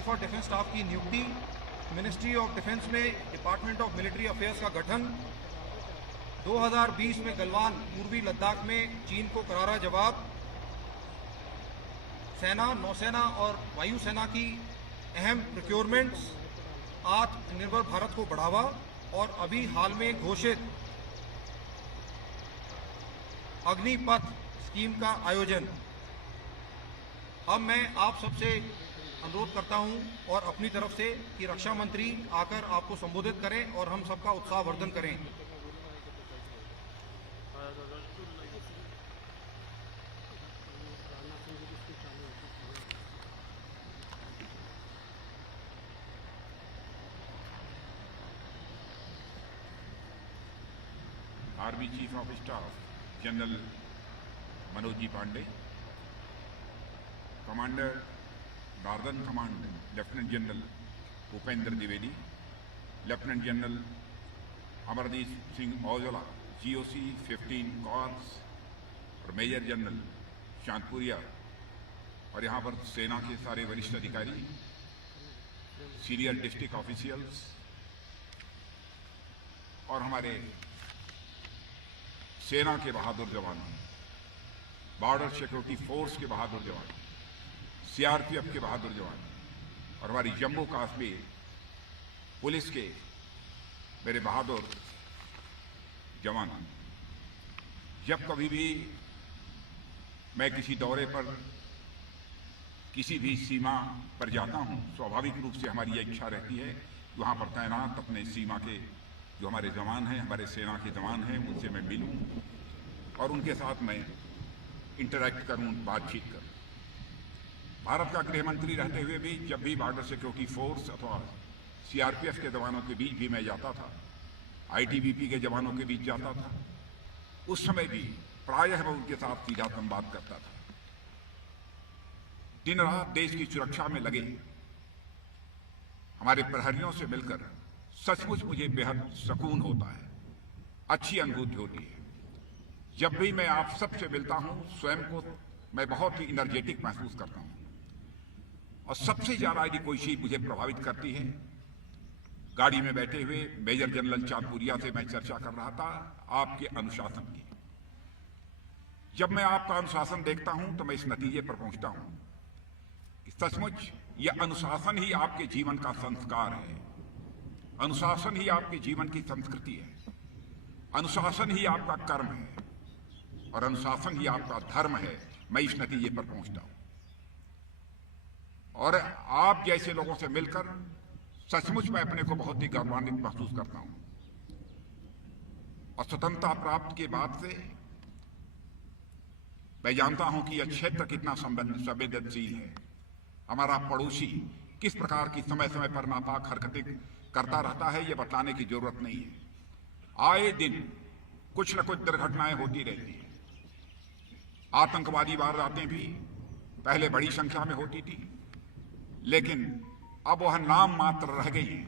Chief of defence staff की नियुक्ति, ministry of defence में डिपार्टमेंट ऑफ मिलिट्री अफेयर्स का गठन, 2020 में गलवान पूर्वी लद्दाख में चीन को करारा जवाब, सेना, नौसेना और वायुसेना की अहम प्रोक्योरमेंट्स, आत्मनिर्भर भारत को बढ़ावा और अभी हाल में घोषित अग्निपथ स्कीम का आयोजन। अब मैं आप सबसे अनुरोध करता हूं और अपनी तरफ से कि रक्षा मंत्री आकर आपको संबोधित करें और हम सबका उत्साहवर्धन करें। Army chief of staff general Manoj ji Pande, commander northern command lieutenant general Bhupendra Dwivedi, lieutenant general Amardeep Singh Aujla, GOC 15 corps और मेजर जनरल शांतपुरिया, और यहाँ पर सेना के सारे वरिष्ठ अधिकारी, सीनियर डिस्ट्रिक्ट ऑफिशियल्स और हमारे सेना के बहादुर जवान, बॉर्डर सिक्योरिटी फोर्स के बहादुर जवान, CRPF के बहादुर जवान और हमारी जम्मू कश्मीर पुलिस के मेरे बहादुर जवान। जब कभी भी मैं किसी दौरे पर किसी भी सीमा पर जाता हूं, स्वाभाविक रूप से हमारी यह इच्छा रहती है कि वहां पर तैनात अपने सीमा के जो हमारे जवान हैं, हमारे सेना के जवान हैं, उनसे मैं मिलूं और उनके साथ मैं इंटरैक्ट करूं, बातचीत करूं। भारत का गृह मंत्री रहते हुए भी जब भी बॉर्डर सिक्योरिटी फोर्स अथवा CRPF के जवानों के बीच भी मैं जाता था, ITBP के जवानों के बीच जाता था, उस समय भी प्रायः मैं उनके साथ सीधा संवाद करता था। दिन रात देश की सुरक्षा में लगे हमारे प्रहरियों से मिलकर सचमुच मुझे बेहद सुकून होता है, अच्छी अनुभूति होती है। जब भी मैं आप सबसे मिलता हूं, स्वयं को मैं बहुत ही एनर्जेटिक महसूस करता हूं। और सबसे ज्यादा यदि कोई चीज मुझे प्रभावित करती है, गाड़ी में बैठे हुए मेजर जनरल चांदपुरिया से मैं चर्चा कर रहा था आपके अनुशासन की। जब मैं आपका अनुशासन देखता हूं तो मैं इस नतीजे पर पहुंचता हूं कि सचमुच यह अनुशासन ही आपके जीवन का संस्कार है, अनुशासन ही आपके जीवन की संस्कृति है, अनुशासन ही आपका कर्म है और अनुशासन ही आपका धर्म है। मैं इस नतीजे पर पहुंचता हूं और आप जैसे लोगों से मिलकर सचमुच मैं अपने को बहुत ही गौरवान्वित महसूस करता हूं। और स्वतंत्रता प्राप्त के बाद से मैं जानता हूं कि यह क्षेत्र कितना संवेदनशील है। हमारा पड़ोसी किस प्रकार की समय समय पर नापाक हरकतें करता रहता है, यह बताने की जरूरत नहीं है। आए दिन कुछ न कुछ दुर्घटनाएं होती रहती हैं। आतंकवादी वारदातें भी पहले बड़ी संख्या में होती थी, लेकिन अब वह नाम मात्र रह गई है।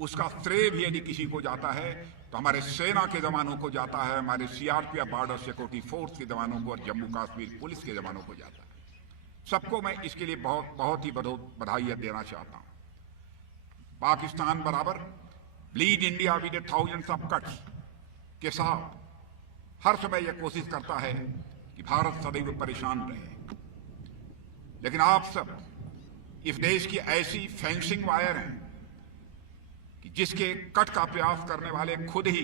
उसका श्रेय भी यदि किसी को जाता है तो हमारे सेना के जवानों को जाता है, हमारे CRPF बॉर्डर सिक्योरिटी फोर्स के जवानों को और जम्मू कश्मीर पुलिस के जवानों को जाता है। सबको मैं इसके लिए बहुत ही बधाई देना चाहता हूं। पाकिस्तान बराबर bleed India with thousands of cuts के साथ हर समय यह कोशिश करता है कि भारत सदैव परेशान रहे, लेकिन आप सब इस देश की ऐसी फेंसिंग वायर हैं कि जिसके कट का प्रयास करने वाले खुद ही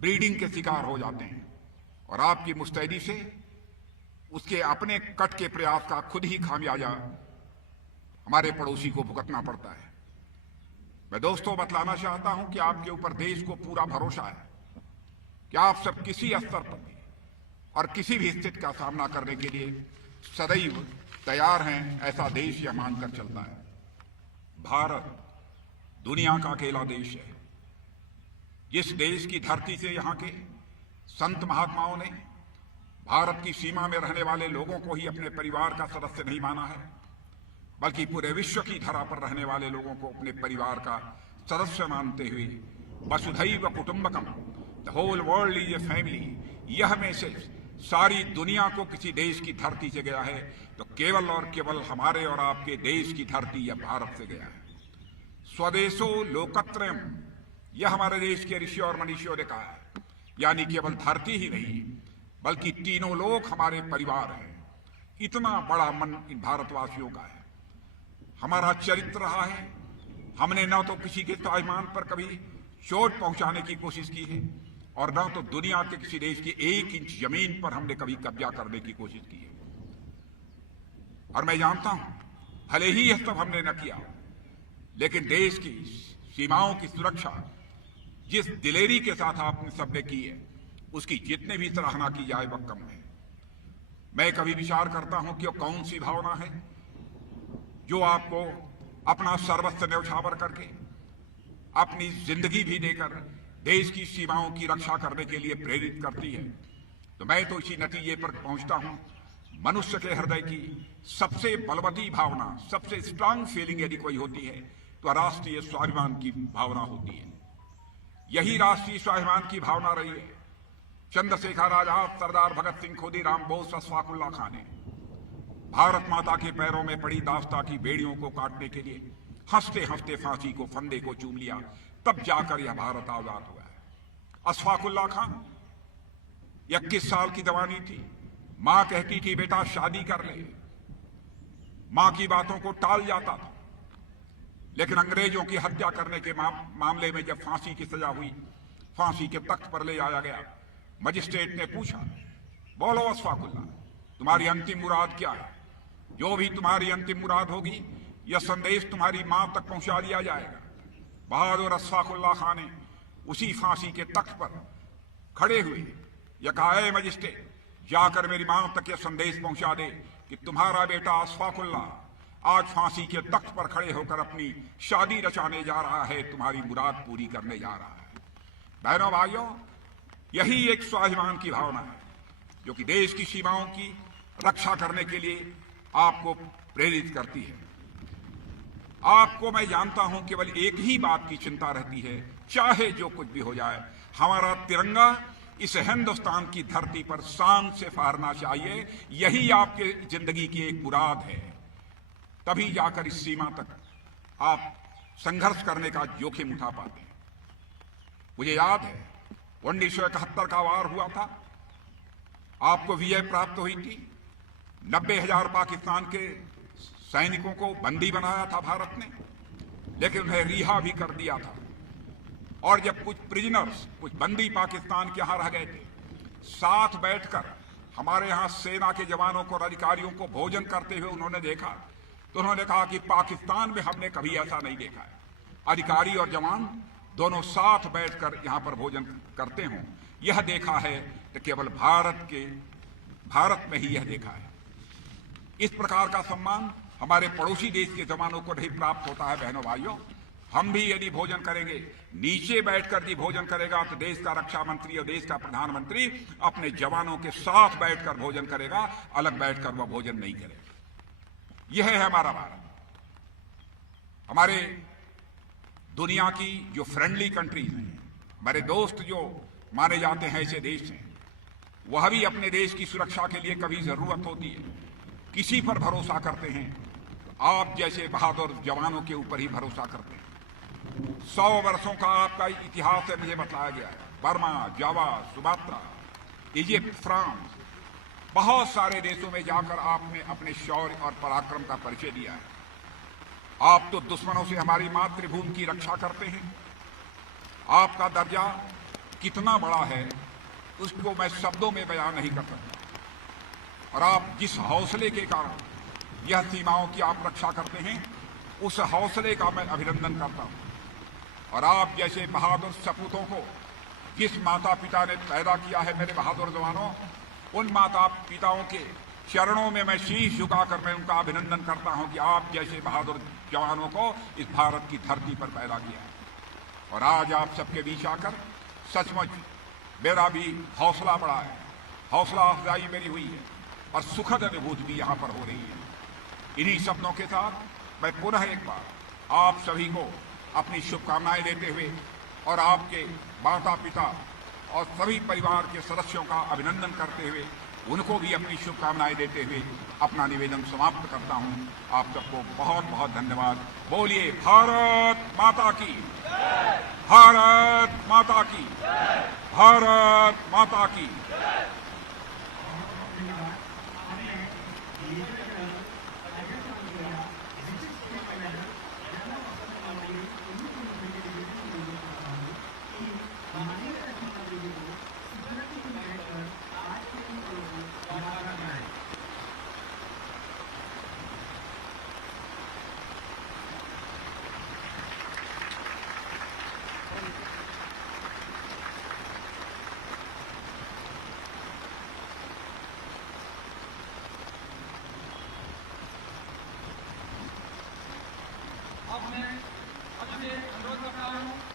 ब्रीडिंग के शिकार हो जाते हैं और आपकी मुस्तैदी से उसके अपने कट के प्रयास का खुद ही खामियाजा हमारे पड़ोसी को भुगतना पड़ता है। मैं दोस्तों बतलाना चाहता हूं कि आपके ऊपर देश को पूरा भरोसा है कि आप सब किसी स्तर पर भी और किसी भी स्थिति का सामना करने के लिए सदैव तैयार हैं, ऐसा देश यह मानकर चलता है। भारत दुनिया का अकेला देश है जिस देश की धरती से यहाँ के संत महात्माओं ने भारत की सीमा में रहने वाले लोगों को ही अपने परिवार का सदस्य नहीं माना है, बल्कि पूरे विश्व की धरा पर रहने वाले लोगों को अपने परिवार का सदस्य मानते हुए वसुधैव कुटुंबकम, the whole world is a family, यह मैसेज सारी दुनिया को किसी देश की धरती से गया है तो केवल और केवल हमारे और आपके देश की धरती या भारत से गया है। स्वदेशो लोकत्रयम, यह हमारे देश के ऋषि और मनीषियों ने कहा है। यानी केवल धरती ही नहीं बल्कि तीनों लोग हमारे परिवार हैं। इतना बड़ा मन इन भारतवासियों का है। हमारा चरित्र रहा है, हमने न तो किसी के स्वाभिमान पर कभी चोट पहुंचाने की कोशिश की है और न तो दुनिया के किसी देश की 1 इंच जमीन पर हमने कभी कब्जा करने की कोशिश की है। और मैं जानता हूं भले ही यह सब हमने न किया, लेकिन देश की सीमाओं की सुरक्षा जिस दिलेरी के साथ आपने सबने की है उसकी जितने भी सराहना की जाए वह कम है। मैं कभी विचार करता हूं कि वो कौन सी भावना है जो आपको अपना सर्वस्व न्यौछावर करके अपनी जिंदगी भी देकर देश की सीमाओं की रक्षा करने के लिए प्रेरित करती है। तो मैं तो इसी नतीजे पर पहुंचता हूं, मनुष्य के हृदय की सबसे बलवती भावना, सबसे स्ट्रांग फीलिंग यदि कोई होती है तो राष्ट्रीय स्वाभिमान की भावना होती है। यही राष्ट्रीय स्वाभिमान की भावना रही है चंद्रशेखर आजाद, सरदार भगत सिंह, खुदीराम बोस, अशफाक उल्लाह खां ने भारत माता के पैरों में पड़ी दास्ता की बेड़ियों को काटने के लिए हंसते हंसते फांसी को, फंदे को चूम लिया, तब जाकर यह भारत आजाद हुआ है। अशफाक उल्लाह खां 21 साल की जवानी थी, मां कहती थी बेटा शादी कर ले, मां की बातों को टाल जाता था। लेकिन अंग्रेजों की हत्या करने के मामले में जब फांसी की सजा हुई, फांसी के तख्त पर ले आया गया, मजिस्ट्रेट ने पूछा, बोलो अशफाक उल्लाह, तुम्हारी अंतिम मुराद क्या है? जो भी तुम्हारी अंतिम मुराद होगी यह संदेश तुम्हारी मां तक पहुंचा दिया जाएगा। बहादुर अशफाक उल्लाह खां ने उसी फांसी के तख्त पर खड़े हुए यह कहा, है मजिस्ट्रेट, जाकर मेरी मां तक यह संदेश पहुंचा दे कि तुम्हारा बेटा अशफाक उल्लाह आज फांसी के तख्त पर खड़े होकर अपनी शादी रचाने जा रहा है, तुम्हारी मुराद पूरी करने जा रहा है। बहनों भाइयों, यही एक स्वाभिमान की भावना है जो कि देश की सीमाओं की रक्षा करने के लिए आपको प्रेरित करती है। आपको मैं जानता हूं केवल एक ही बात की चिंता रहती है, चाहे जो कुछ भी हो जाए, हमारा तिरंगा इस हिंदुस्तान की धरती पर शान से फहरना चाहिए। यही आपके जिंदगी की एक मुराद है। तभी जाकर इस सीमा तक आप संघर्ष करने का जोखिम उठा पाते हैं। मुझे याद है 1971 का वार हुआ था, आपको विजय प्राप्त हुई थी। 90,000 पाकिस्तान के सैनिकों को बंदी बनाया था भारत ने, लेकिन उन्हें रिहा भी कर दिया था। और जब कुछ प्रिजनर्स, कुछ बंदी पाकिस्तान के यहां रह गए थे, साथ बैठकर हमारे यहां सेना के जवानों को और अधिकारियों को भोजन करते हुए उन्होंने देखा, तो उन्होंने कहा कि पाकिस्तान में हमने कभी ऐसा नहीं देखा है, अधिकारी और जवान दोनों साथ बैठकर यहां पर भोजन करते हों। यह देखा है तो केवल भारत में ही यह देखा है। इस प्रकार का सम्मान हमारे पड़ोसी देश के जवानों को नहीं प्राप्त होता है। बहनों भाइयों, हम भी यदि भोजन करेंगे, नीचे बैठकर भी भोजन करेगा तो देश का रक्षा मंत्री और देश का प्रधानमंत्री अपने जवानों के साथ बैठकर भोजन करेगा, अलग बैठकर वह भोजन नहीं करेगा। यह है हमारा भारत। हमारे दुनिया की जो फ्रेंडली कंट्रीज हैं, हमारे दोस्त जो माने जाते हैं ऐसे देश हैं, वह भी अपने देश की सुरक्षा के लिए कभी जरूरत होती है किसी पर भरोसा करते हैं तो आप जैसे बहादुर जवानों के ऊपर ही भरोसा करते हैं। 100 वर्षों का आपका इतिहास है, मुझे बताया गया है। बर्मा, जावा, सुमात्रा, इजिप्ट, फ्रांस, बहुत सारे देशों में जाकर आपने अपने शौर्य और पराक्रम का परिचय दिया है। आप तो दुश्मनों से हमारी मातृभूमि की रक्षा करते हैं। आपका दर्जा कितना बड़ा है उसको मैं शब्दों में बयान नहीं कर सकता। और आप जिस हौसले के कारण यह सीमाओं की आप रक्षा करते हैं, उस हौसले का मैं अभिनंदन करता हूं। और आप जैसे बहादुर सपूतों को जिस माता पिता ने पैदा किया है, मेरे बहादुर जवानों, उन माता पिताओं के चरणों में मैं शीश झुकाकर मैं उनका अभिनंदन करता हूं कि आप जैसे बहादुर जवानों को इस भारत की धरती पर पैदा किया है। और आज आप सबके बीच आकर सचमुच मेरा भी हौसला बढ़ा है, हौसला अफजाई मेरी हुई है और सुखद अनुभूति भी यहां पर हो रही है। इन्हीं शब्दों के साथ मैं पुनः एक बार आप सभी को अपनी शुभकामनाएं देते हुए और आपके माता पिता और सभी परिवार के सदस्यों का अभिनंदन करते हुए उनको भी अपनी शुभकामनाएं देते हुए अपना निवेदन समाप्त करता हूं। आप सबको बहुत बहुत धन्यवाद। बोलिए भारत माता की, भारत माता की, भारत माता की। अब मैं आपसे अनुरोध करता हूँ